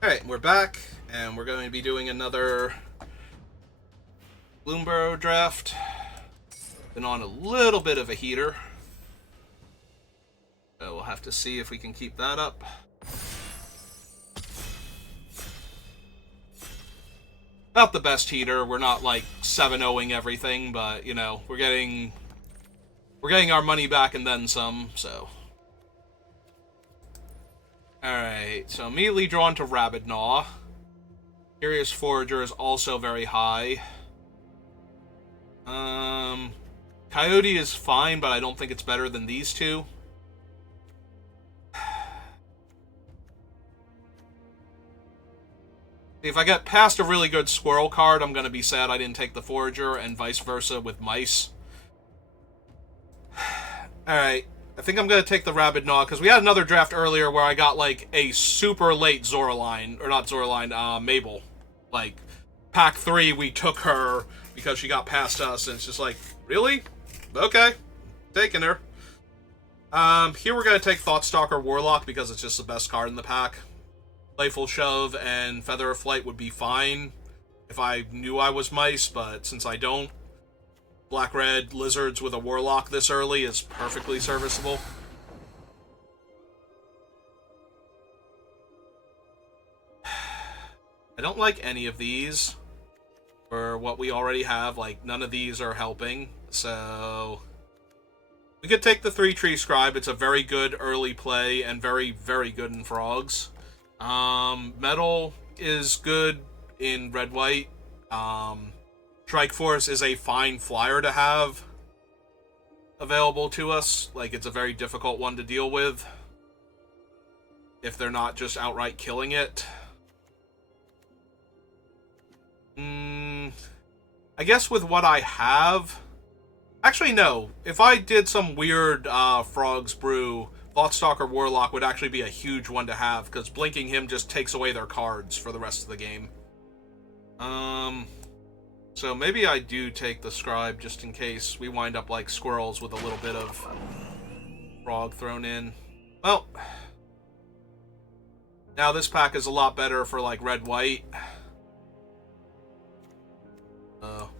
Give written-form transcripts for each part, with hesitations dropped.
Alright, we're back, and we're going to be doing another Bloomburrow Draft. Been on a little bit of a heater. So we'll have to see if we can keep that up. Not the best heater. We're not like 7-0ing everything, but you know, we're getting our money back and then some, so. Alright, so immediately drawn to Rabid Gnaw. Curious Forager is also very high. Coyote is fine, but I don't think it's better than these two. If I get past a really good squirrel card, I'm going to be sad I didn't take the Forager, and vice versa with mice. Alright, I think I'm going to take the Rabid Gnaw, because we had another draft earlier where I got, like, a super late Zoraline, or not Zoraline, Mabel. Like, pack 3, we took her because she got past us, and it's just like, really? Okay, taking her. Here we're going to take Thoughtstalker Warlock because it's just the best card in the pack. Playful Shove and Feather of Flight would be fine if I knew I was mice, but since I don't, Black-Red Lizards with a Warlock this early is perfectly serviceable. I don't like any of these for what we already have. Like, none of these are helping, so we could take the 3-Tree Scribe. It's a very good early play and very, very good in frogs. Metal is good in red-white. Strike Force is a fine flyer to have available to us. Like, it's a very difficult one to deal with if they're not just outright killing it. I guess with what I have... Actually, no. If I did some weird Frogs Brew, Thoughtstalker Warlock would actually be a huge one to have, because blinking him just takes away their cards for the rest of the game. So maybe I do take the Scribe just in case we wind up like squirrels with a little bit of frog thrown in. Well, now this pack is a lot better for like red-white.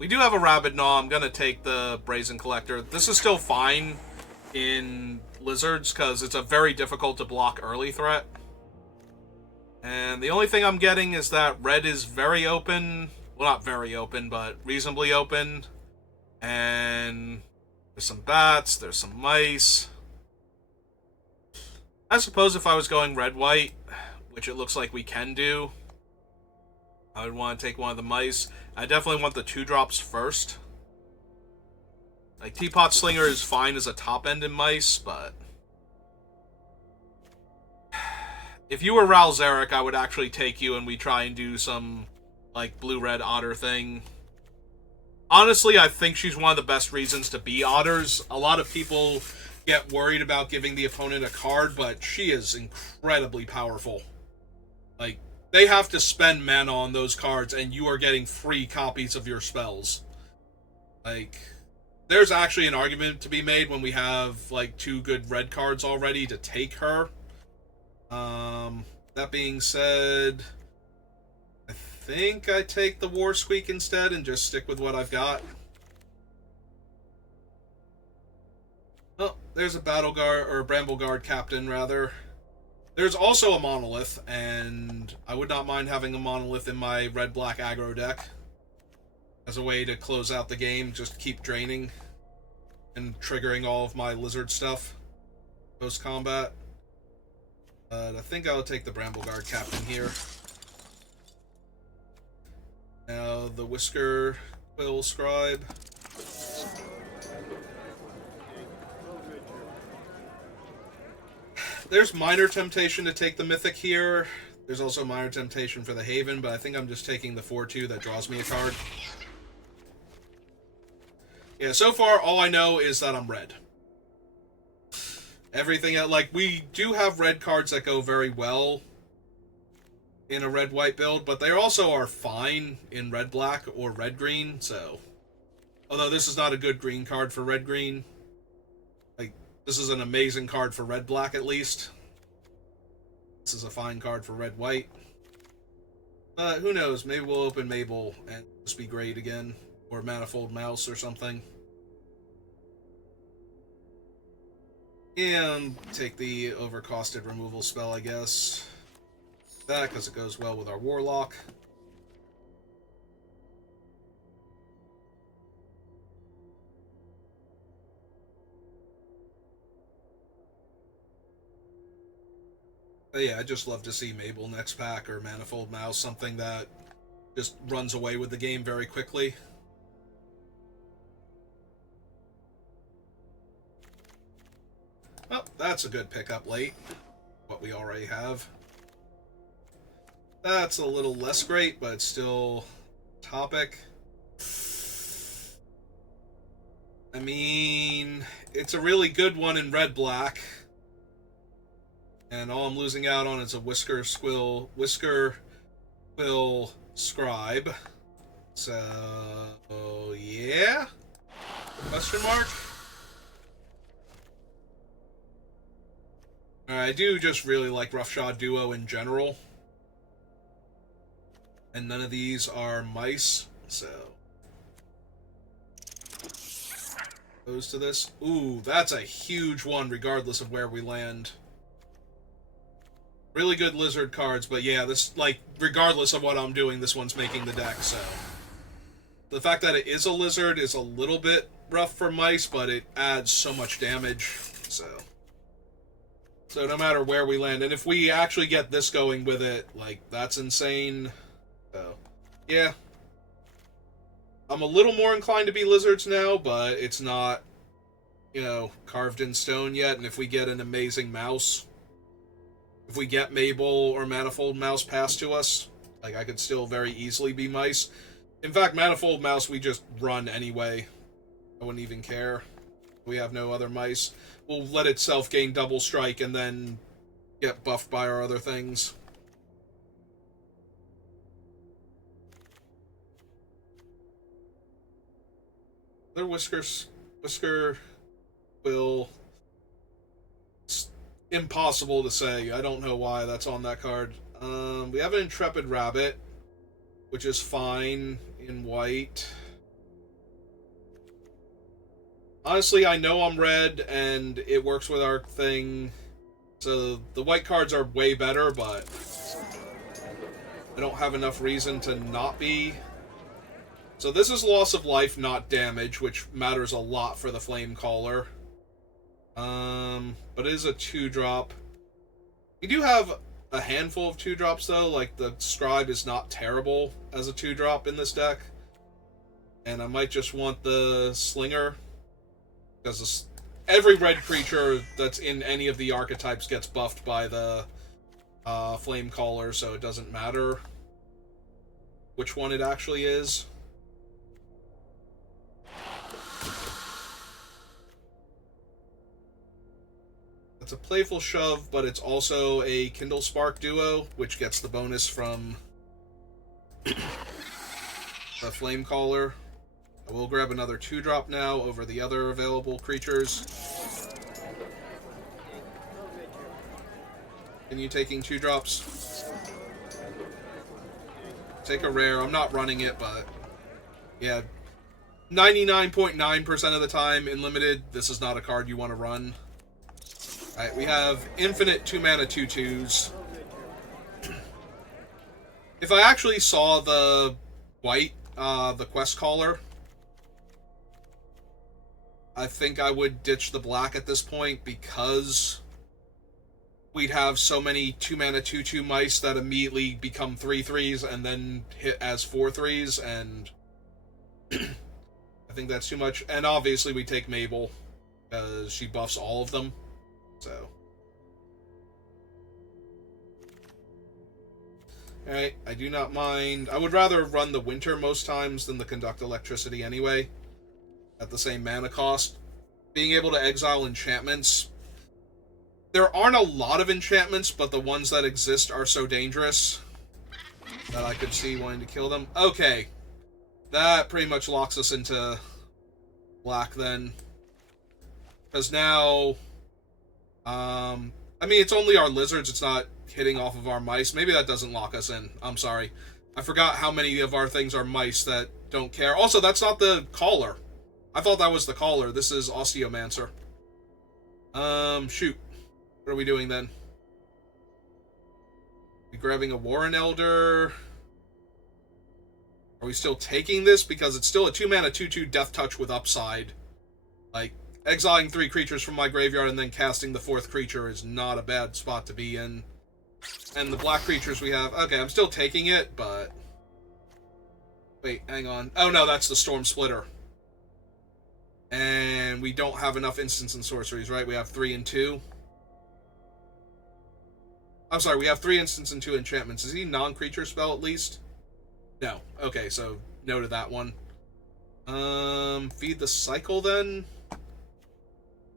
We do have a Rabid Gnaw. I'm going to take the Brazen Collector. This is still fine in Lizards because it's a very difficult to block early threat. And the only thing I'm getting is that red is very open. Well, not very open, but reasonably open. And there's some bats, there's some mice. I suppose if I was going red-white, which it looks like we can do, I would want to take one of the mice. I definitely want the 2-drops first. Like, Teapot Slinger is fine as a top-end in mice, but if you were Ral Zarek, I would actually take you and we try and do some, like, blue-red otter thing. Honestly, I think she's one of the best reasons to be otters. A lot of people get worried about giving the opponent a card, but she is incredibly powerful. Like, they have to spend mana on those cards, and you are getting free copies of your spells. Like, there's actually an argument to be made when we have, like, 2 good red cards already to take her. That being said, I think I take the War Squeak instead and just stick with what I've got. Oh, there's a Battle Guard, or a Bramble Guard Captain, rather. There's also a Monolith, and I would not mind having a Monolith in my red-black aggro deck as a way to close out the game, just keep draining and triggering all of my lizard stuff post-combat. But I think I'll take the Bramble Guard Captain here. Now the Whisker Quill Scribe. There's minor temptation to take the Mythic here. There's also minor temptation for the Haven, but I think I'm just taking the 4-2 that draws me a card. Yeah, so far, all I know is that I'm red. Everything, like, we do have red cards that go very well in a red-white build, but they also are fine in red-black or red-green, so... Although this is not a good green card for red-green. Like, this is an amazing card for red-black, at least. This is a fine card for red-white. Who knows? Maybe we'll open Mabel and just be great again. Or Manifold Mouse or something. And take the overcosted removal spell, I guess. That, because it goes well with our Warlock. But yeah, I'd just love to see Mabel next pack, or Manifold Mouse, something that just runs away with the game very quickly. Oh, that's a good pickup late. What we already have. That's a little less great, but it's still topic. I mean, it's a really good one in red-black. And all I'm losing out on is a Whisker Quill Scribe. So, yeah? Question mark? I do just really like Roughshod Duo in general. And none of these are mice, so... Opposed to this. Ooh, that's a huge one regardless of where we land. Really good lizard cards, but yeah, this, like, regardless of what I'm doing, this one's making the deck, so... The fact that it is a lizard is a little bit rough for mice, but it adds so much damage, so... So no matter where we land, and if we actually get this going with it, like, that's insane. So, yeah. I'm a little more inclined to be lizards now, but it's not, you know, carved in stone yet, and if we get an amazing mouse, if we get Mabel or Manifold Mouse passed to us, like, I could still very easily be mice. In fact, Manifold Mouse we just run anyway. I wouldn't even care. We have no other mice. We'll let itself gain double strike and then get buffed by our other things. Their Whisker Quill. It's impossible to say. I don't know why that's on that card. We have an Intrepid Rabbit, which is fine in white. Honestly, I know I'm red, and it works with our thing, so the white cards are way better, but I don't have enough reason to not be. So this is loss of life, not damage, which matters a lot for the Flame Caller. But it is a 2-drop. We do have a handful of 2-drops, though. Like, the Scribe is not terrible as a 2-drop in this deck. And I might just want the Slinger, because every red creature that's in any of the archetypes gets buffed by the Flame Caller, so it doesn't matter which one it actually is. It's a playful shove, but it's also a Kindle Spark duo, which gets the bonus from the Flame Caller. I will grab another 2-drop now over the other available creatures. Continue taking 2-drops. Take a rare. I'm not running it, but yeah, 99.9% of the time in Limited, this is not a card you want to run. Alright, we have infinite 2-mana 2/2s. If I actually saw the white, the Quest Caller, I think I would ditch the black at this point, because we'd have so many 2-mana 2/2 mice that immediately become 3/3s and then hit as 4/3s, and I think that's too much. And obviously we take Mabel, because she buffs all of them. So, alright, I do not mind. I would rather run the Winter most times than the Conduct Electricity anyway, at the same mana cost. Being able to exile enchantments. There aren't a lot of enchantments, but the ones that exist are so dangerous that I could see wanting to kill them. Okay, that pretty much locks us into black then. Because now... I mean, it's only our lizards, it's not hitting off of our mice. Maybe that doesn't lock us in. I'm sorry. I forgot how many of our things are mice that don't care. Also, that's not the caller. I thought that was the caller. This is Osteomancer. Shoot. What are we doing then? We grabbing a Warren Elder? Are we still taking this? Because it's still a 2-mana 2/2 Death Touch with upside. Like, exiling 3 creatures from my graveyard and then casting the 4th creature is not a bad spot to be in. And the black creatures we have... Okay, I'm still taking it, but... Wait, hang on. Oh no, that's the Storm Splitter. And we don't have enough instants and sorceries, right? We have 3 and 2. I'm sorry, we have 3 instants and 2 enchantments. Is he non-creature spell at least? No. Okay, so no to that one. Feed the Cycle then.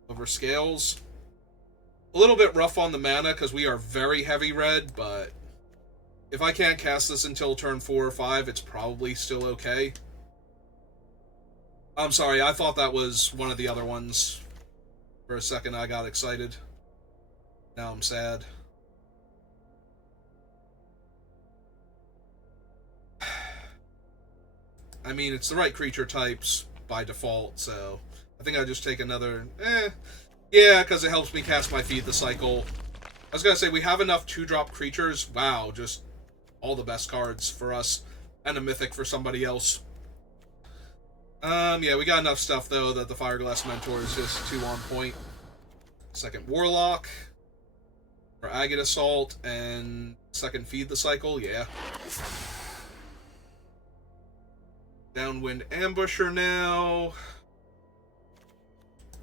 Over Scales. A little bit rough on the mana because we are very heavy red, but if I can't cast this until turn 4 or 5, it's probably still okay. I'm sorry, I thought that was one of the other ones. For a second, I got excited. Now I'm sad. I mean, it's the right creature types by default, so I think I'll just take another... Yeah, because it helps me cast my Feed the Cycle. I was going to say, we have enough 2-drop creatures. Wow, just all the best cards for us. And a Mythic for somebody else. Yeah, we got enough stuff, though, that the Fireglass Mentor is just too on point. Second Warlock. For Agate Assault, and second Feed the Cycle, yeah. Downwind Ambusher now.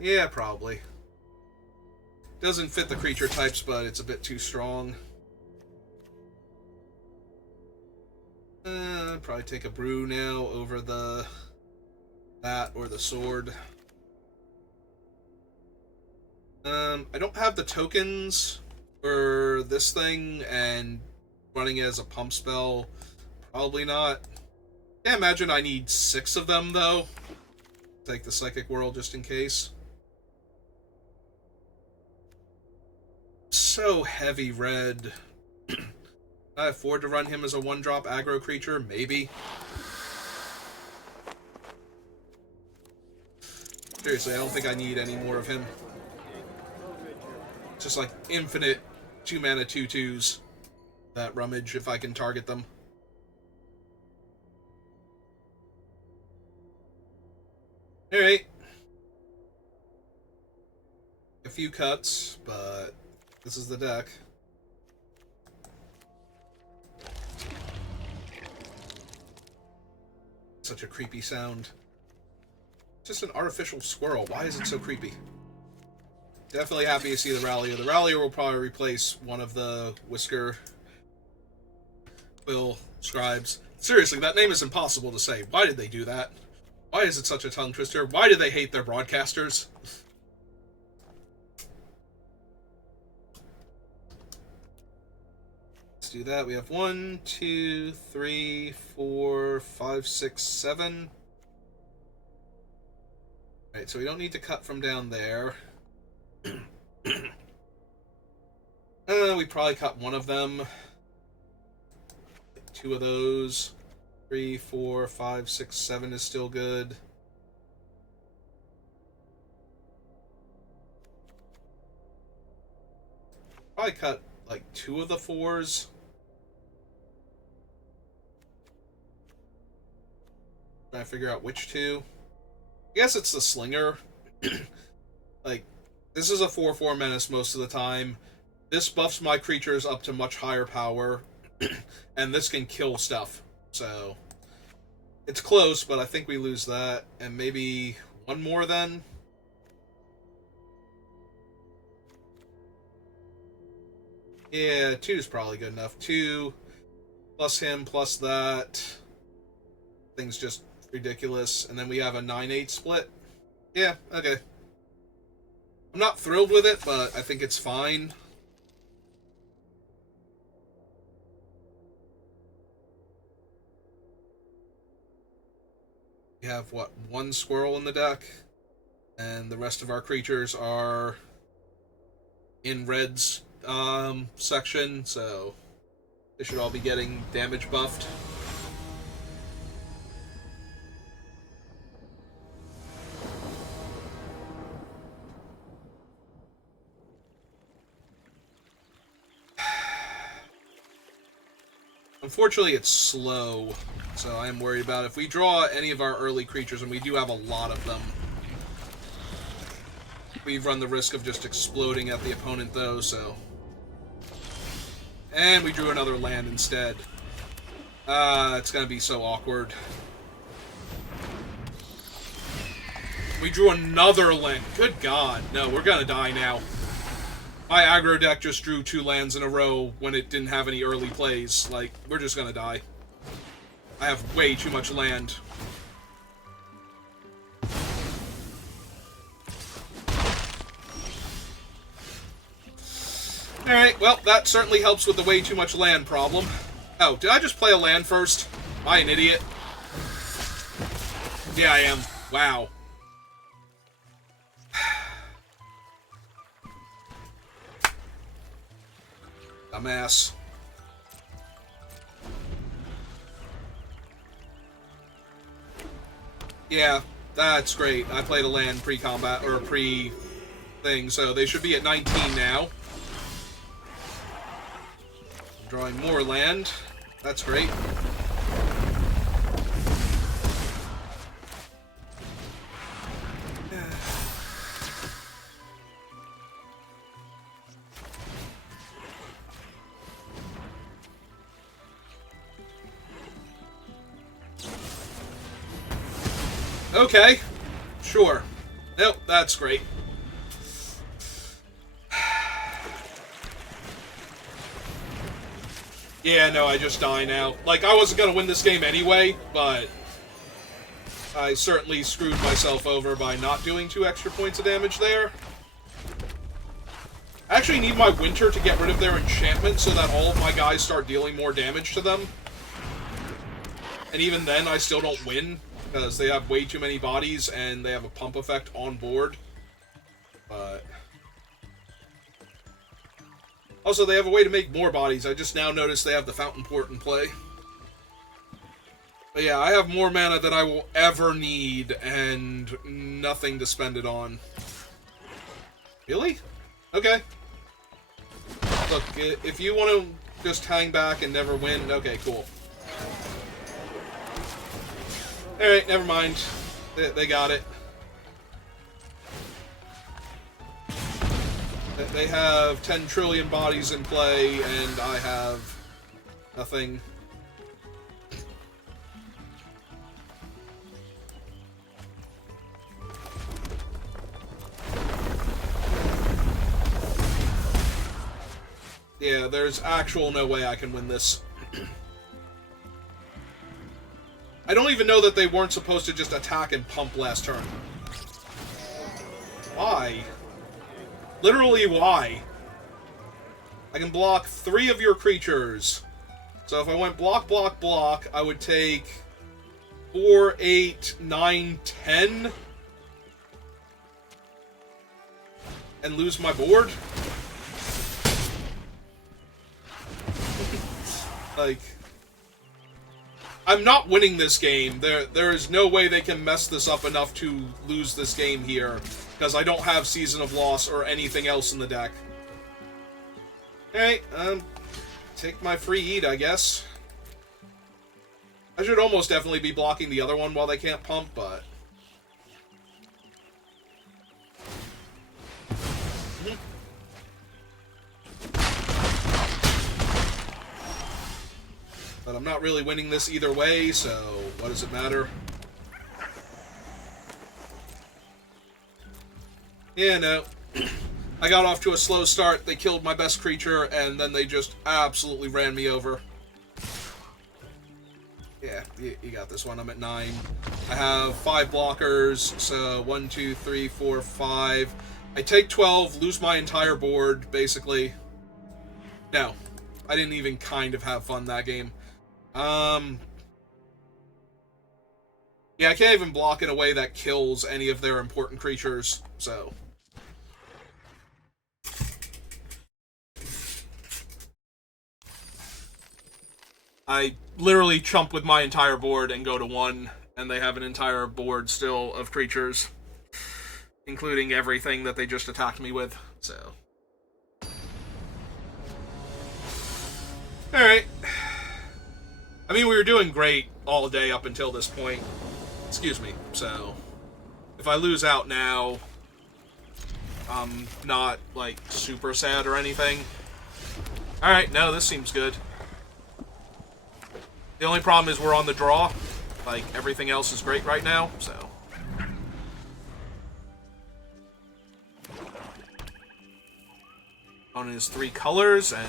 Yeah, probably. Doesn't fit the creature types, but it's a bit too strong. Probably take a Brew now over that or the Sword. I don't have the tokens for this thing, and running it as a pump spell, probably not. Can't imagine I need 6 of them, though. Take the Psychic Whirl just in case. So heavy red. Can I afford to run him as a 1-drop aggro creature? Maybe. Seriously, I don't think I need any more of him. Just like infinite 2-mana 2/2s. That rummage, if I can target them. Alright. A few cuts, but this is the deck. Such a creepy sound. Just an artificial squirrel. Why is it so creepy? Definitely happy to see the Rallier. The Rallier will probably replace one of the Whisker Quill Scribes. Seriously, that name is impossible to say. Why did they do that? Why is it such a tongue twister? Why do they hate their broadcasters? Let's do that. We have 1, 2, 3, 4, 5, 6, 7. Alright, so we don't need to cut from down there. We probably cut one of them. 2 of those. 3, 4, 5, 6, 7 is still good. Probably cut like 2 of the 4s. Trying to figure out which 2. I guess it's the Slinger. Like, this is a 4/4 menace most of the time. This buffs my creatures up to much higher power. And this can kill stuff. So, it's close, but I think we lose that. And maybe one more then? Yeah, 2 is probably good enough. 2, plus him, plus that. Thing's just ridiculous. And then we have a 9/8 split. Yeah, okay. I'm not thrilled with it, but I think it's fine. We have, what, 1 squirrel in the deck? And the rest of our creatures are in red's section, so they should all be getting damage buffed. Unfortunately, it's slow, so I am worried about if we draw any of our early creatures, and we do have a lot of them, we run the risk of just exploding at the opponent, though, so... And we drew another land instead. It's gonna be so awkward. We drew another land. Good God. No, we're gonna die now. My aggro deck just drew 2 lands in a row when it didn't have any early plays. Like, we're just gonna die. I have way too much land. Alright, well, that certainly helps with the way too much land problem. Oh, did I just play a land first? Am I an idiot? Yeah, I am. Wow. Dumbass. Yeah, that's great. I played a land pre-combat, or pre-thing, so they should be at 19 now. Drawing more land. That's great. Okay. Sure. Nope, that's great. Yeah, no, I just die now. Like, I wasn't gonna win this game anyway, but I certainly screwed myself over by not doing 2 extra points of damage there. I actually need my Winter to get rid of their enchantment so that all of my guys start dealing more damage to them. And even then, I still don't win, because they have way too many bodies and they have a pump effect on board. But... also, they have a way to make more bodies. I just now noticed they have the Fountain Port in play. But yeah, I have more mana than I will ever need, and nothing to spend it on. Really? Okay. Look, if you want to just hang back and never win, okay, cool. Alright, never mind. They got it. They have 10 trillion bodies in play, and I have nothing. Yeah, there's actual no way I can win this. I don't even know that they weren't supposed to just attack and pump last turn. Why? Literally, why? I can block 3 of your creatures. So if I went block, block, block, I would take 4, 8, 9, 10. And lose my board? Like... I'm not winning this game. There is no way they can mess this up enough to lose this game here, because I don't have Season of Loss or anything else in the deck. Alright, take my free eat, I guess. I should almost definitely be blocking the other one while they can't pump, but... But I'm not really winning this either way, so what does it matter? Yeah, no. I got off to a slow start, they killed my best creature, and then they just absolutely ran me over. Yeah, you got this one. I'm at 9. I have 5 blockers, so 1, 2, 3, 4, 5. I take 12, lose my entire board, basically. No. I didn't even kind of have fun that game. Yeah, I can't even block in a way that kills any of their important creatures, so... I literally chump with my entire board and go to 1, and they have an entire board still of creatures, including everything that they just attacked me with, so... Alright. I mean, we were doing great all day up until this point. Excuse me. So, if I lose out now, I'm not, like, super sad or anything. Alright, no, this seems good. The only problem is we're on the draw. Like, everything else is great right now, so... Opponent is 3 colors, and...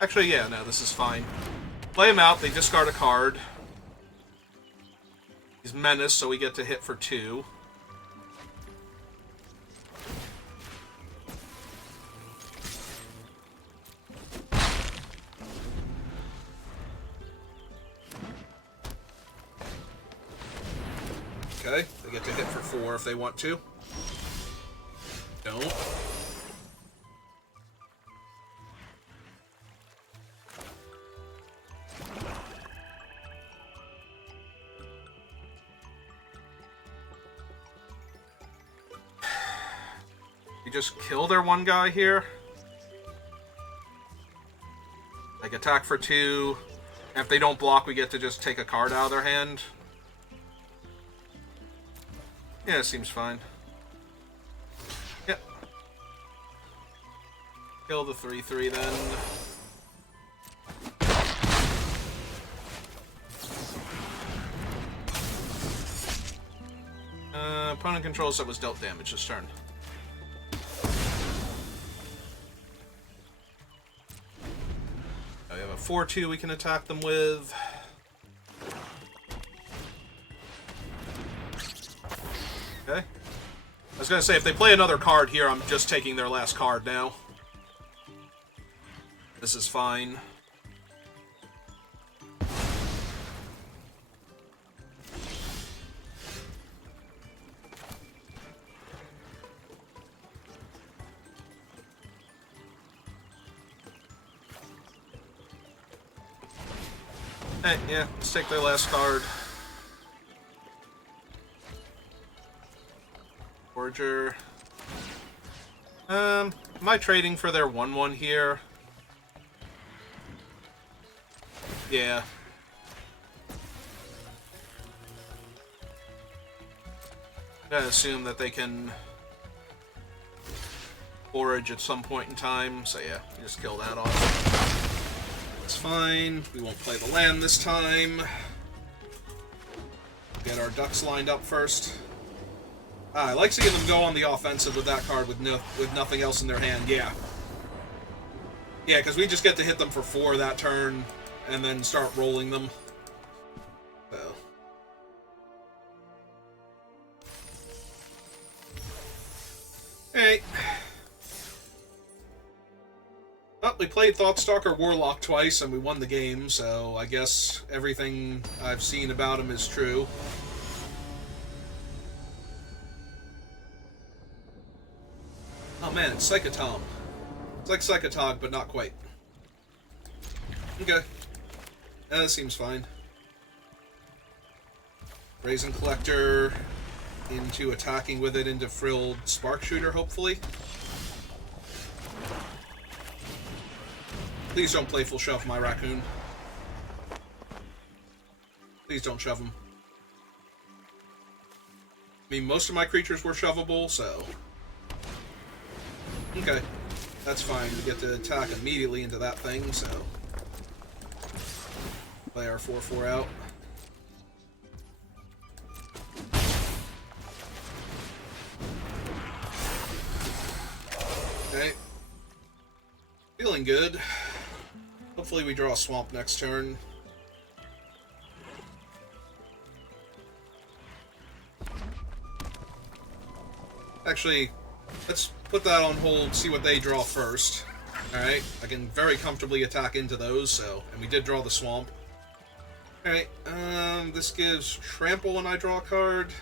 Actually, yeah, no, this is fine. Play him out, they discard a card. He's Menace, so we get to hit for 2. Okay, they get to hit for 4 if they want to. Don't. You just kill their one guy here. Like, attack for 2. And if they don't block, we get to just take a card out of their hand. Yeah, it seems fine. Yep. Kill the 3/3 then. Opponent controls that was dealt damage this turn. We have a 4/2 we can attack them with. Okay. I was gonna say, if they play another card here, I'm just taking their last card now. This is fine. Hey, yeah, let's take their last card. Forger. Am I trading for their 1/1 here? Yeah. I'm gonna assume that they can forage at some point in time, so yeah, you just kill that off. It's fine. We won't play the land this time. Get our ducks lined up first. I like seeing them go on the offensive with that card with nothing else in their hand. Yeah. Yeah, because we just get to hit them for 4 that turn and then start rolling them. So. Alright. Well, we played Thoughtstalker Warlock twice and we won the game, so I guess everything I've seen about him is true. Oh man, it's Psychotom. It's like Psychotog, but not quite. Okay. Yeah, that seems fine. Brazen Collector into attacking with it into Frilled Spark Shooter, hopefully. Please don't Playful Shove my raccoon. Please don't shove him. I mean, most of my creatures were shovable, so... Okay, that's fine. We get to attack immediately into that thing, so... Play our 4/4 out. Okay. Feeling good. Hopefully we draw a swamp next turn. Actually, let's put that on hold, see what they draw first. Alright, I can very comfortably attack into those, so... And we did draw the swamp. Alright, this gives trample when I draw a card.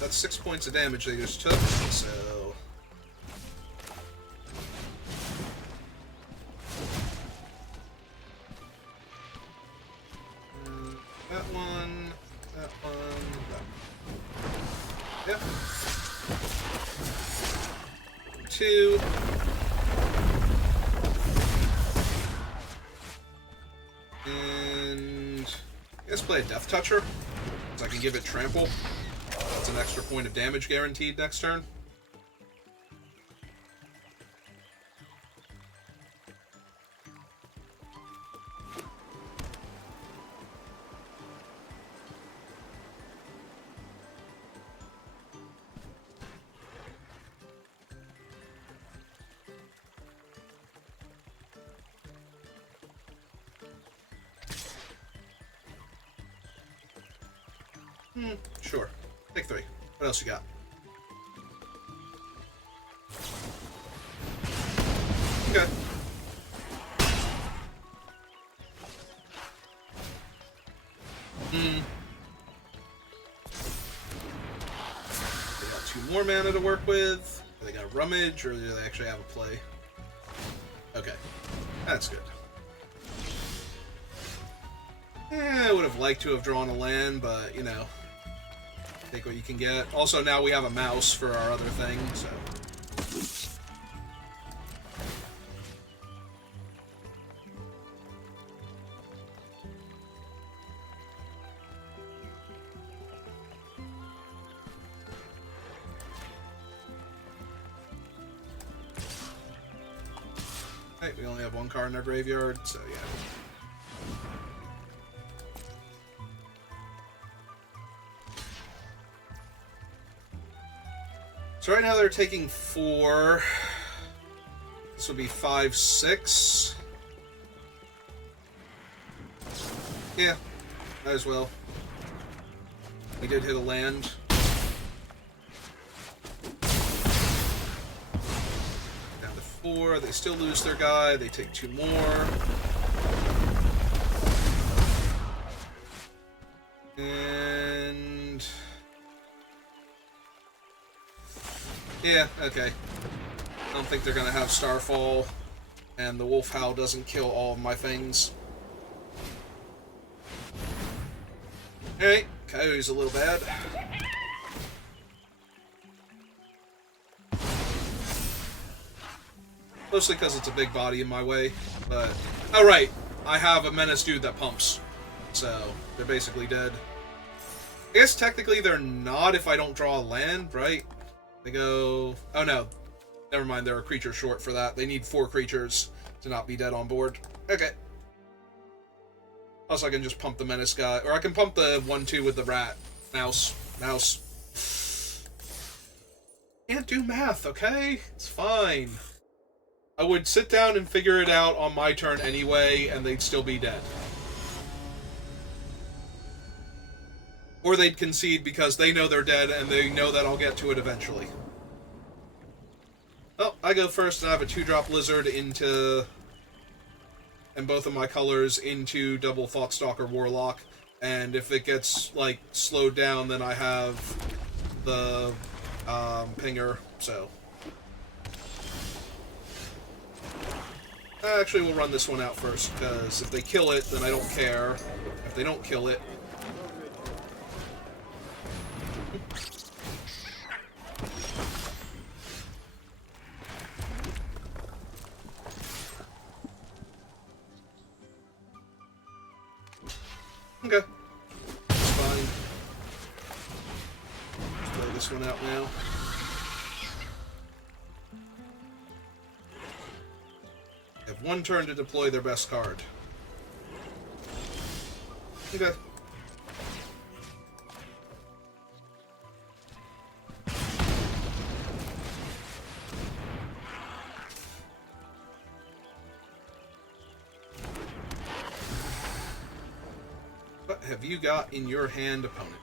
That's 6 points of damage they just took, so... 2. And I guess play a Death Toucher, so I can give it trample. That's an extra point of damage guaranteed next turn. Sure. Take 3. What else you got? Okay. They got 2 more mana to work with. Are they got a rummage, or do they actually have a play? Okay. That's good. I would have liked to have drawn a land, but, you know, take what you can get. Also, now we have a mouse for our other thing, so... Right, we only have 1 card in our graveyard, so yeah. So right now they're taking 4. This would be 5, 6. Yeah, might as well. We did hit a land. Down to 4. They still lose their guy. They take 2 more. And... yeah, okay. I don't think they're going to have Starfall, and the Wolf Howl doesn't kill all of my things. Alright, Coyote's a little bad. Mostly because it's a big body in my way, but... oh, right, I have a Menace dude that pumps, so they're basically dead. I guess technically they're not if I don't draw a land, right? They go... oh no. Never mind, they're a creature short for that. They need 4 creatures to not be dead on board. Okay. Also, I can just pump the Menace guy. Or I can pump the 1-2 with the rat. Mouse. Can't do math, okay? It's fine. I would sit down and figure it out on my turn anyway, and they'd still be dead. Or they'd concede because they know they're dead and they know that I'll get to it eventually. Oh, I go first and I have a 2-drop Lizard into... and both of my colors into double Thoughtstalker Warlock. And if it gets, like, slowed down, then I have the Pinger, so... actually, we'll run this one out first, because if they kill it, then I don't care. If they don't kill it... okay. That's fine. Let's play this one out now. They have 1 turn to deploy their best card. Okay. What have you got in your hand, opponent?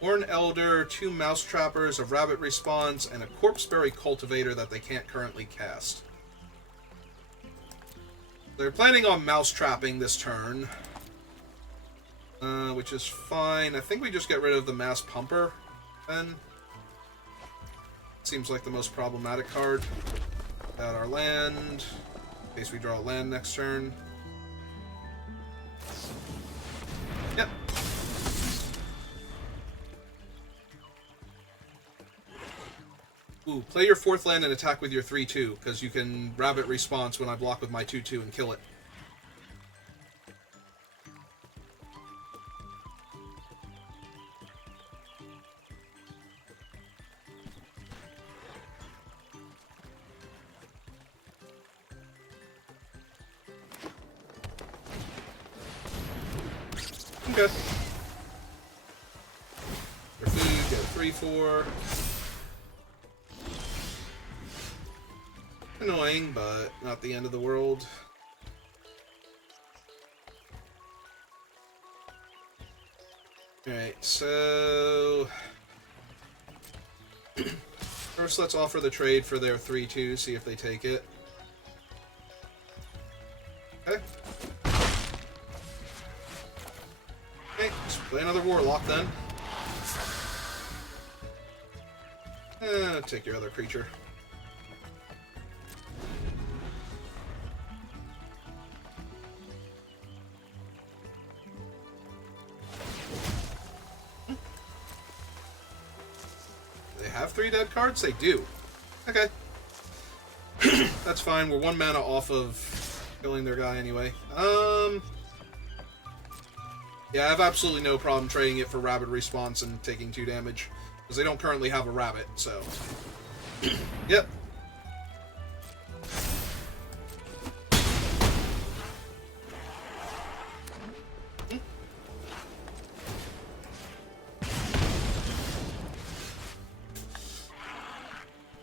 Horn Elder, 2 Mouse Trappers, a Rabbit Response, and a Corpseberry Cultivator that they can't currently cast. They're planning on mouse trapping this turn, which is fine. I think we just get rid of the Mass Pumper, then. Seems like the most problematic card. Got our land, in case we draw a land next turn. Yep. Ooh, play your 4th land and attack with your 3/2, because you can rabbit response when I block with my 2/2 and kill it. Okay. For food, get a 3/4. Annoying, but not the end of the world. Alright, so... First, let's offer the trade for their 3/2, see if they take it. Okay. Okay, let's play another Warlock then. Take your other creature. They have 3 dead cards? They do. Okay. That's fine. We're 1 mana off of killing their guy anyway. Yeah, I have absolutely no problem trading it for Rabbit Response and taking 2 damage. Because they don't currently have a Rabbit, so... Yep.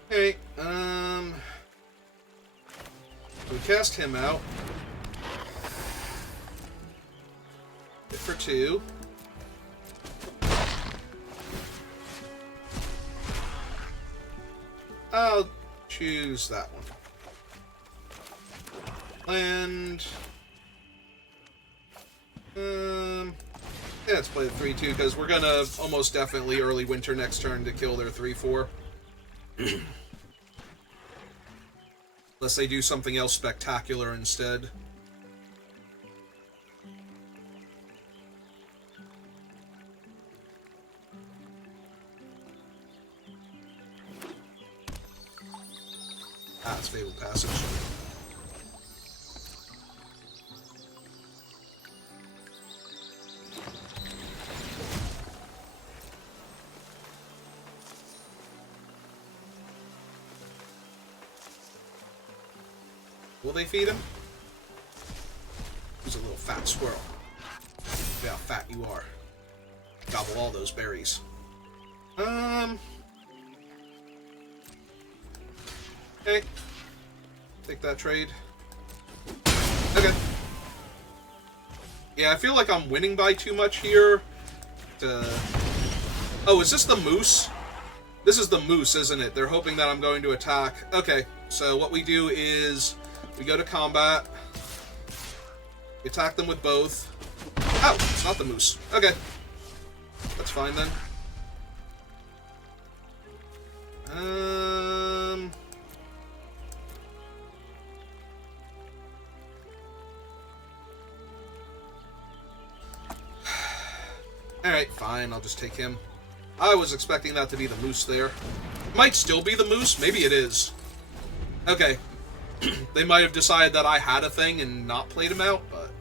Hey, we cast him out. Hit for 2. I'll choose that one. Land. Yeah, let's play the 3/2 because we're gonna almost definitely early winter next turn to kill their 3/4. Unless they do something else spectacular instead. Ah, it's Fabled Passage. Will they feed him? He's a little fat squirrel. Look how fat you are. Gobble all those berries. Okay. Take that trade. Okay. Yeah, I feel like I'm winning by too much here. Oh, is this the moose? This is the moose, isn't it? They're hoping that I'm going to attack. Okay, so what we do is we go to combat. We attack them with both. Oh, it's not the moose. Okay. That's fine then. Alright, fine, I'll just take him. I was expecting that to be the moose there. Might still be the moose, maybe it is. Okay. They might have decided that I had a thing and not played him out, but...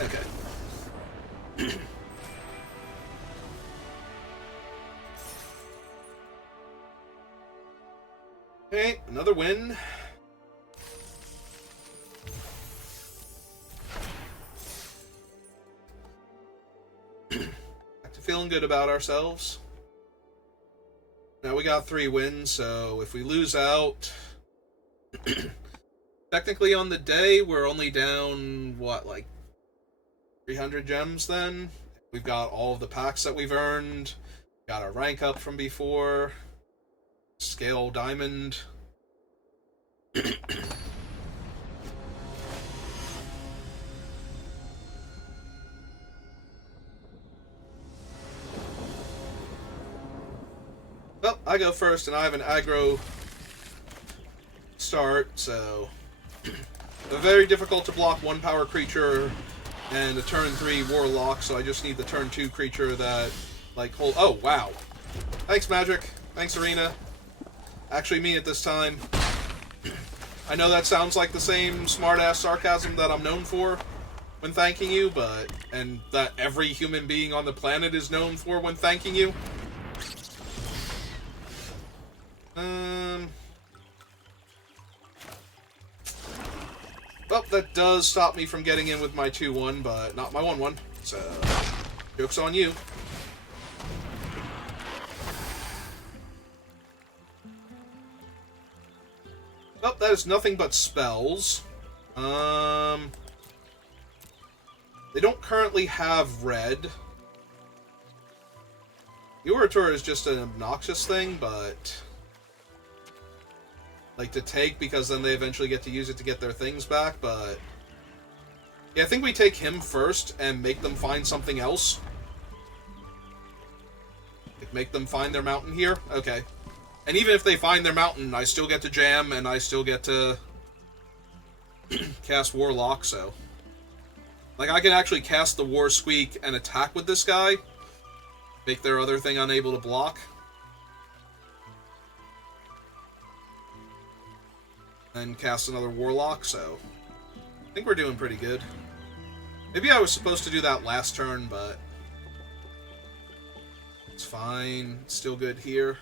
Okay. Okay, another win. Back to feeling good about ourselves. Now we got 3 wins, so if we lose out... Technically on the day, we're only down, what, like 300 gems then? We've got all of the packs that we've earned. Got our rank up from before. Scale diamond. Well, I go first, and I have an aggro start, so... Very difficult to block 1-power creature and a turn 3 warlock, so I just need the turn 2 creature that, like, hold... Oh, wow. Thanks, Magic. Thanks, Arena. Actually mean it this time. I know that sounds like the same smart-ass sarcasm that I'm known for when thanking you, but... and that every human being on the planet is known for when thanking you. Well, that does stop me from getting in with my 2-1, but not my 1-1. So, joke's on you. Oh, that is nothing but spells. They don't currently have red. The Orator is just an obnoxious thing, but... like, to take, because then they eventually get to use it to get their things back, but... yeah, I think we take him first and make them find something else. Like, make them find their mountain here? Okay. And even if they find their mountain, I still get to jam, and I still get to cast Warlock, so... like, I can actually cast the War Squeak and attack with this guy. Make their other thing unable to block. And cast another Warlock, so... I think we're doing pretty good. Maybe I was supposed to do that last turn, but... it's fine. It's still good here.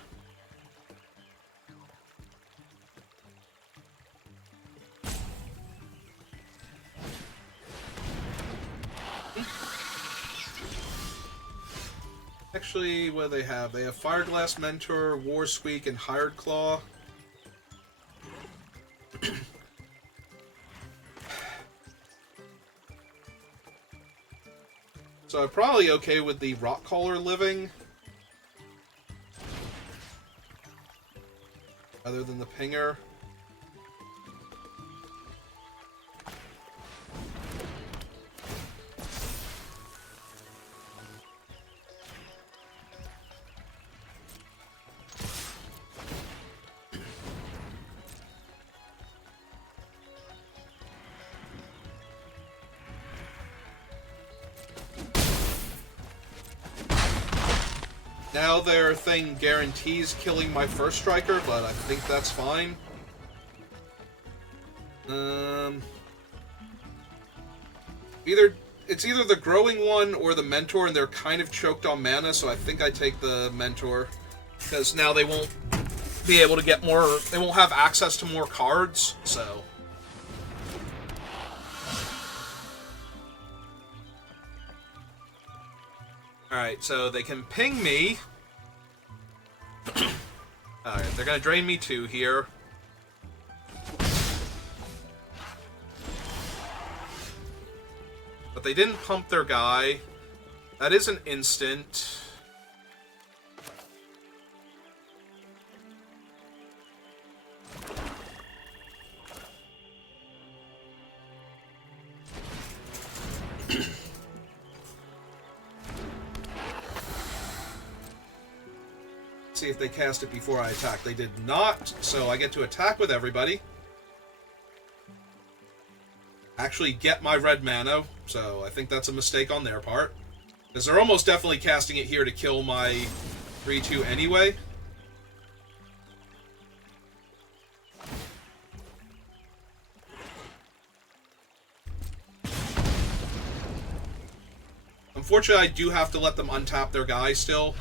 Actually, what do they have? They have Fireglass Mentor, War Squeak, and Hired Claw. So I'm probably okay with the Rockcaller living. Other than the Pinger. Now their thing guarantees killing my first striker, but I think that's fine. It's either the growing one or the mentor, and they're kind of choked on mana, so I think I take the mentor. Because now they won't be able to get more, they won't have access to more cards, so... Alright, so they can ping me. Alright, they're gonna drain me 2 here. But they didn't pump their guy. That is an instant. See if they cast it before I attack. They did not, so I get to attack with everybody. Actually get my red mana, so I think that's a mistake on their part. Because they're almost definitely casting it here to kill my 3-2 anyway. Unfortunately, I do have to let them untap their guy still.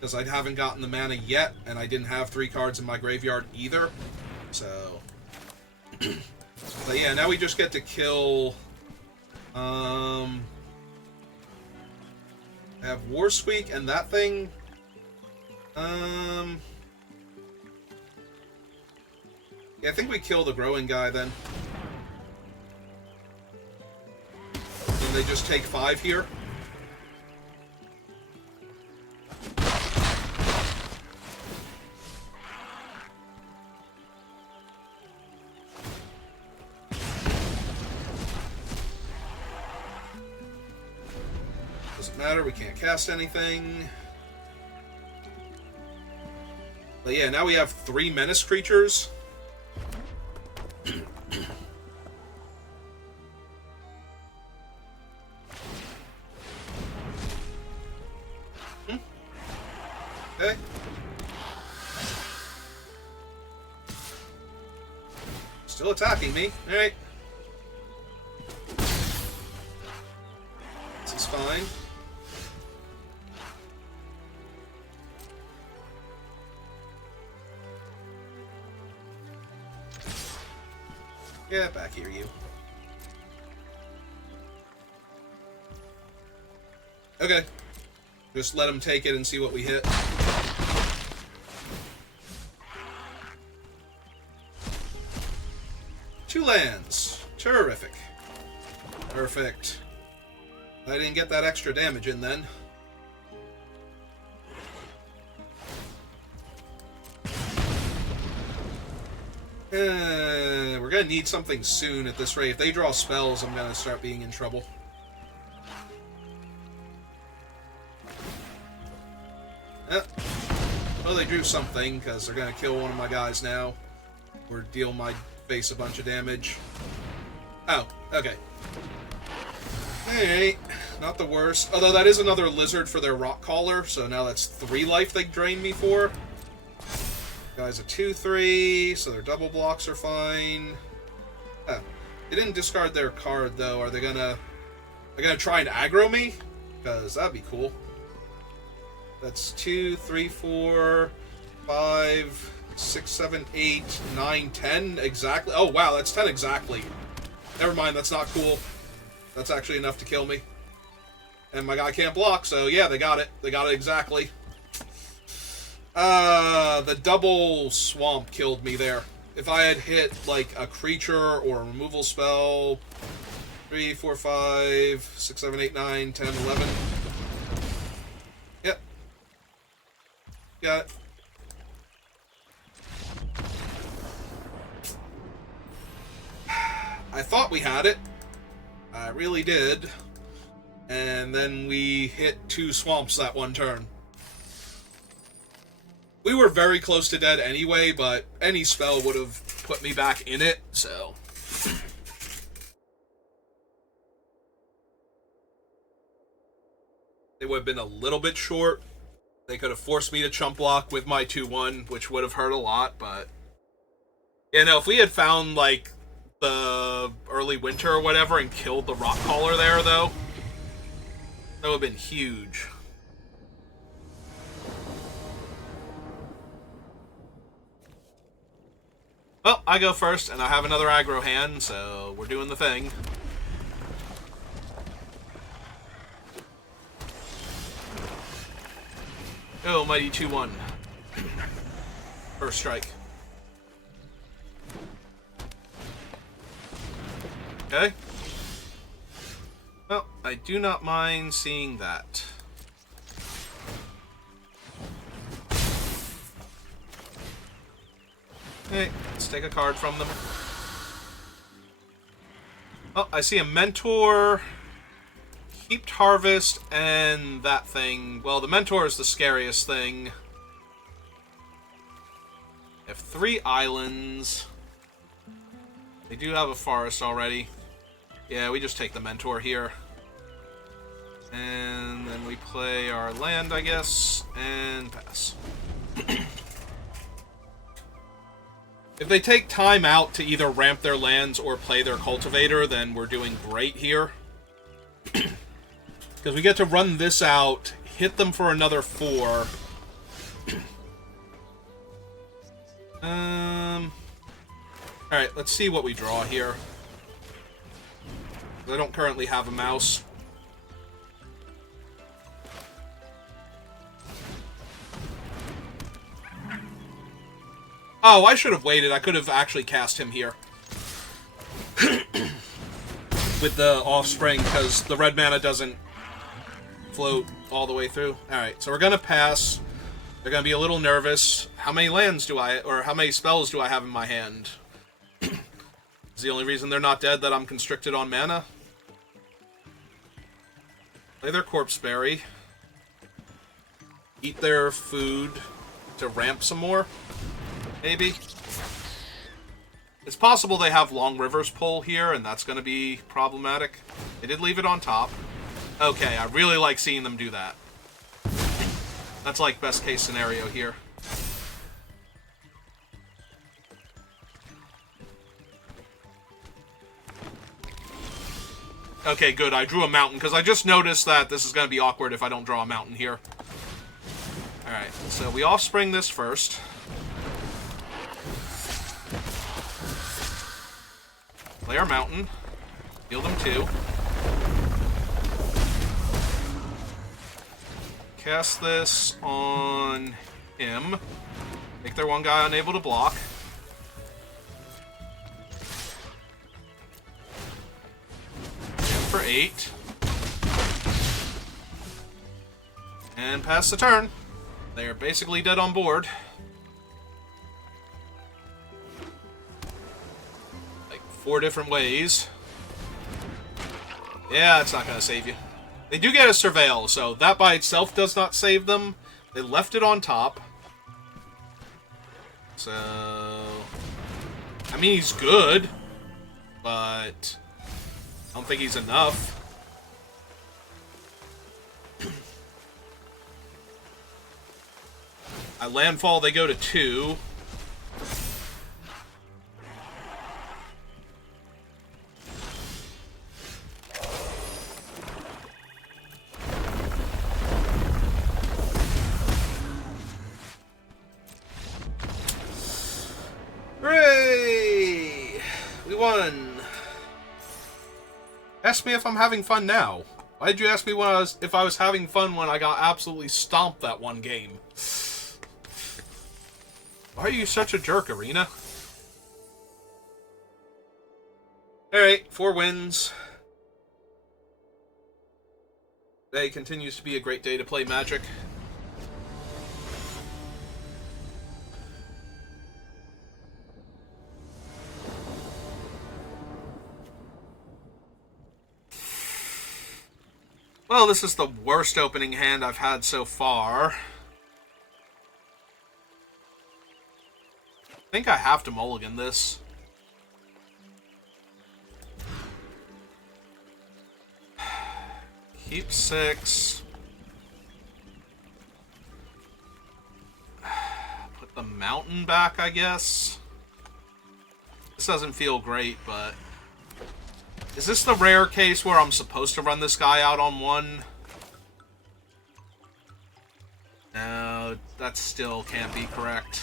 Because I haven't gotten the mana yet, and I didn't have 3 cards in my graveyard either. So... but yeah, now we just get to kill... I have War Squeak and that thing... yeah, I think we kill the growing guy then. And they just take 5 here. We can't cast anything. But yeah, now we have 3 menace creatures. Okay. Still attacking me. Alright. This is fine. Get back here, you. Okay. Just let him take it and see what we hit. Two lands. Terrific. Perfect. I didn't get that extra damage in then. We're gonna need something soon at this rate. If they draw spells, I'm gonna start being in trouble. Well, they drew something, because they're gonna kill one of my guys now. Or deal my face a bunch of damage. Oh, okay. Alright, not the worst. Although that is another lizard for their rock caller, so now that's 3 life they drained me for. Guys a 2/3, so their double blocks are fine. Oh, they didn't discard their card though. Are they gonna try and aggro me? Because that'd be cool. That's 2, 3, 4, 5, 6, 7, 8, 9, 10 exactly. Oh wow, that's 10 exactly. Never mind, that's not cool. That's actually enough to kill me. And my guy can't block, so yeah, they got it. They got it exactly. The double swamp killed me there. If I had hit, like, a creature or a removal spell... 3, 4, 5, 6, 7, 8, 9, 10, 11... Yep. Got it. I thought we had it. I really did. And then we hit 2 swamps that one turn. We were very close to dead anyway, but any spell would have put me back in it, so... They would have been a little bit short. They could have forced me to chump block with my 2/1, which would have hurt a lot, but... You know, if we had found, like, the early winter or whatever and killed the rock caller there, though, that would have been huge. Well, I go first, and I have another aggro hand, so we're doing the thing. Oh, mighty 2/1. First strike. Okay. Well, I do not mind seeing that. Okay, let's take a card from them. Oh, I see a Mentor, Heaped Harvest, and that thing. Well, the Mentor is the scariest thing. I have 3 islands. They do have a forest already. Yeah, we just take the Mentor here. And then we play our land, I guess, and pass. If they take time out to either ramp their lands or play their cultivator, then we're doing great here. Because we get to run this out, hit them for another 4. Alright, let's see what we draw here. I don't currently have a mouse. Oh, I should have waited. I could have actually cast him here. With the offspring, because the red mana doesn't float all the way through. Alright, so we're going to pass. They're going to be a little nervous. How many lands do I... or how many spells do I have in my hand? Is the only reason they're not dead that I'm constricted on mana? Play their Corpse Berry. Eat their food to ramp some more. Maybe. It's possible they have Long River's Pull here, and that's going to be problematic. They did leave it on top. Okay, I really like seeing them do that. That's like best case scenario here. Okay, good. I drew a mountain, because I just noticed that this is going to be awkward if I don't draw a mountain here. Alright, so we offspring this first. Play our mountain. Heal them 2. Cast this on him. Make their one guy unable to block. For 8. And pass the turn. They are basically dead on board. Like 4 different ways. Yeah, it's not going to save you. They do get a Surveil, so that by itself does not save them. They left it on top. So... I mean, he's good. But... I don't think he's enough. I landfall, they go to 2. Hooray! We won! Ask me if I'm having fun now. Why did you ask me if I was having fun when I got absolutely stomped that one game? Why are you such a jerk, Arena? Alright, 4 wins. Today continues to be a great day to play Magic. Well, this is the worst opening hand I've had so far. I think I have to mulligan this. Keep 6. Put the mountain back, I guess. This doesn't feel great, but... Is this the rare case where I'm supposed to run this guy out on 1? No, that still can't be correct.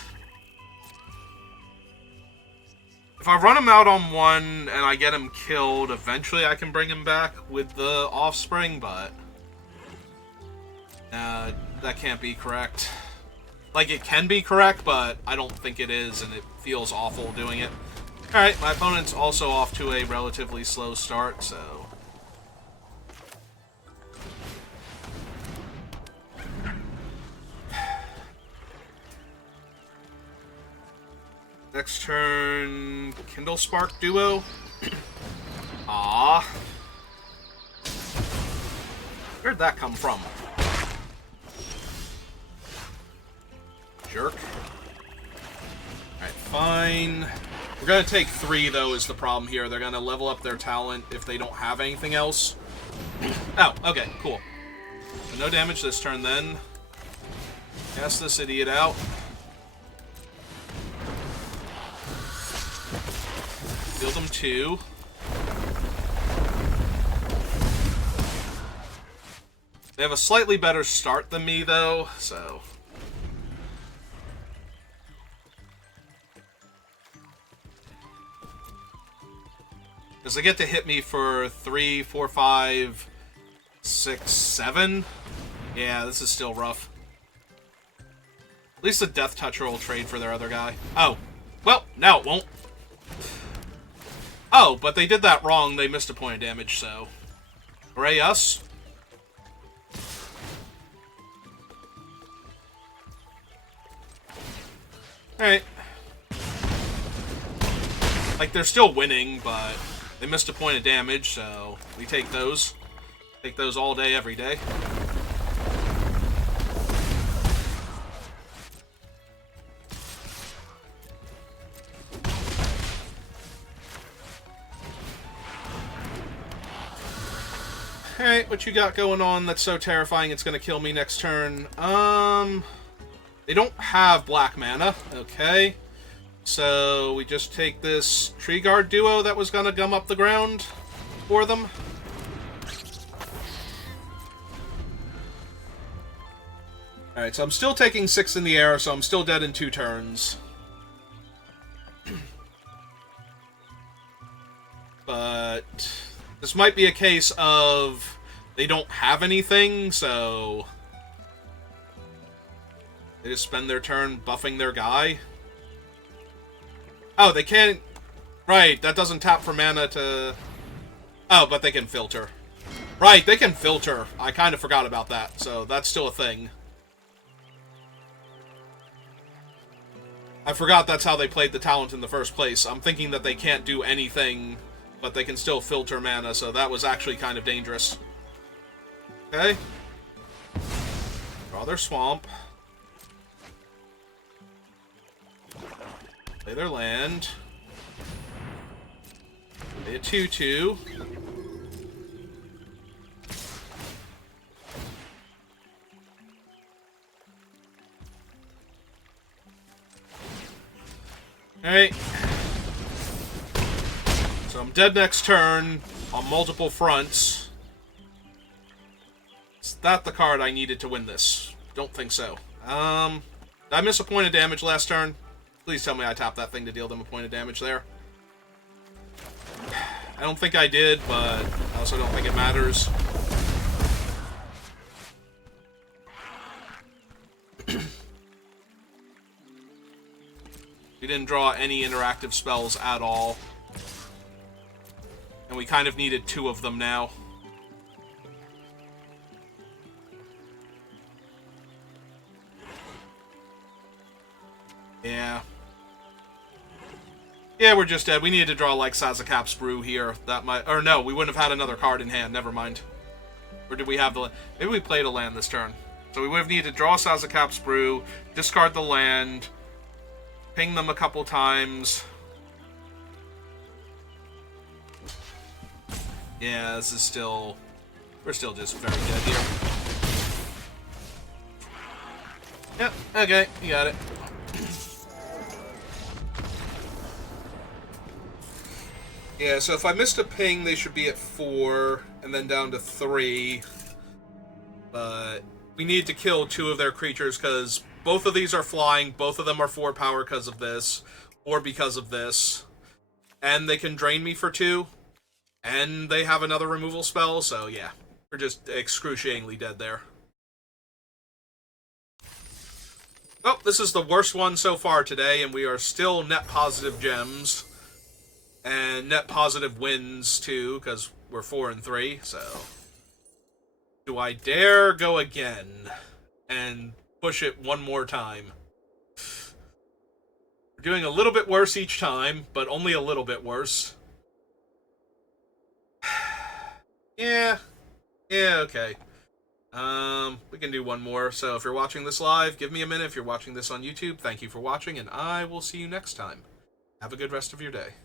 If I run him out on 1 and I get him killed, eventually I can bring him back with the offspring, but... that can't be correct. Like, it can be correct, but I don't think it is, and it feels awful doing it. Alright, my opponent's also off to a relatively slow start, so... Next turn... Kindle Spark Duo? Ah. Where'd that come from? Jerk. Alright, fine. We're going to take 3, though, is the problem here. They're going to level up their talent if they don't have anything else. Oh, okay, cool. So no damage this turn, then. Cast this idiot out. Field them 2. They have a slightly better start than me, though, so... Because they get to hit me for 3, 4, 5, 6, 7. Yeah, this is still rough. At least the Death Toucher will trade for their other guy. Oh. Well, now it won't. Oh, but they did that wrong. They missed a point of damage, so... Hooray us. Alright. Like, they're still winning, but... They missed a point of damage, so we take those. Take those all day, every day. Alright. what you got going on that's so terrifying it's gonna kill me next turn? They don't have black mana. Okay. So we just take this Tree Guard duo that was gonna gum up the ground for them. Alright, so I'm still taking 6 in the air, so I'm still dead in 2 turns. But this might be a case of they don't have anything, so they just spend their turn buffing their guy. Oh, they can't... Right, that doesn't tap for mana to... Oh, but they can filter. Right, they can filter. I kind of forgot about that, so that's still a thing. I forgot that's how they played the talent in the first place. I'm thinking that they can't do anything, but they can still filter mana, so that was actually kind of dangerous. Okay. Draw their swamp. Play their land. Play a 2/2. Alright. So I'm dead next turn on multiple fronts. Is that the card I needed to win this? Don't think so. Did I miss a point of damage last turn? Please tell me I tapped that thing to deal them a point of damage there. I don't think I did, but I also don't think it matters. We didn't draw any interactive spells at all. And we kind of needed 2 of them now. Yeah. Yeah, we're just dead. We needed to draw like Sazakap's Brew here. That might... Or no, we wouldn't have had another card in hand. Never mind. Or did we have the... Maybe we played a land this turn. So we would have needed to draw Sazakap's Brew, discard the land, ping them a couple times. Yeah, this is still... We're still just very dead here. Yep, okay, you got it. Yeah, so if I missed a ping, they should be at 4, and then down to 3. But we need to kill 2 of their creatures, because both of these are flying, both of them are 4 power because of this, or because of this. And they can drain me for 2, and they have another removal spell, so yeah. We're just excruciatingly dead there. Well, this is the worst one so far today, and we are still net positive gems. And net positive wins, too, because we're 4 and 3, so... Do I dare go again and push it one more time? We're doing a little bit worse each time, but only a little bit worse. Yeah, okay. We can do one more, so if you're watching this live, give me a minute. If you're watching this on YouTube, thank you for watching, and I will see you next time. Have a good rest of your day.